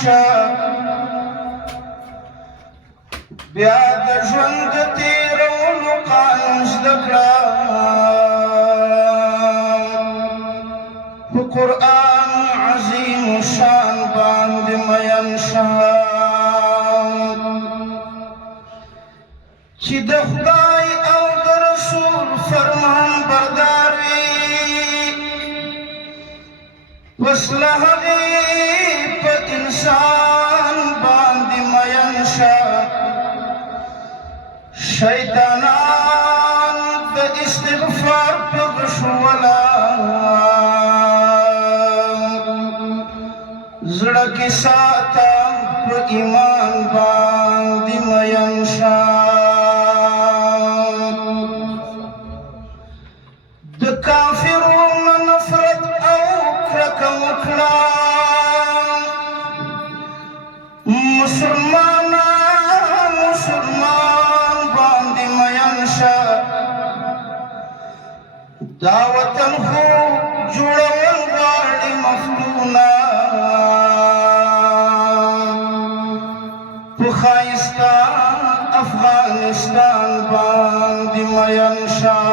شه بیا د ژوند تېرولو قانون زده کړه په قرآن عظیم شان باندې مین شه چې د خدای او د رسول فرمان بردار وي وسله هغې په انسان باندې مین شه شیطانان د استغفار په غشو ولاړ زړه کې ساته په ایمان باندې مین شه د کافرونو نفرت او کرکه وکړه مسلمان باندې مین شه دا وطن خو جوړول غواړي مفتونه په ښایسته افغانستان باندې مین شه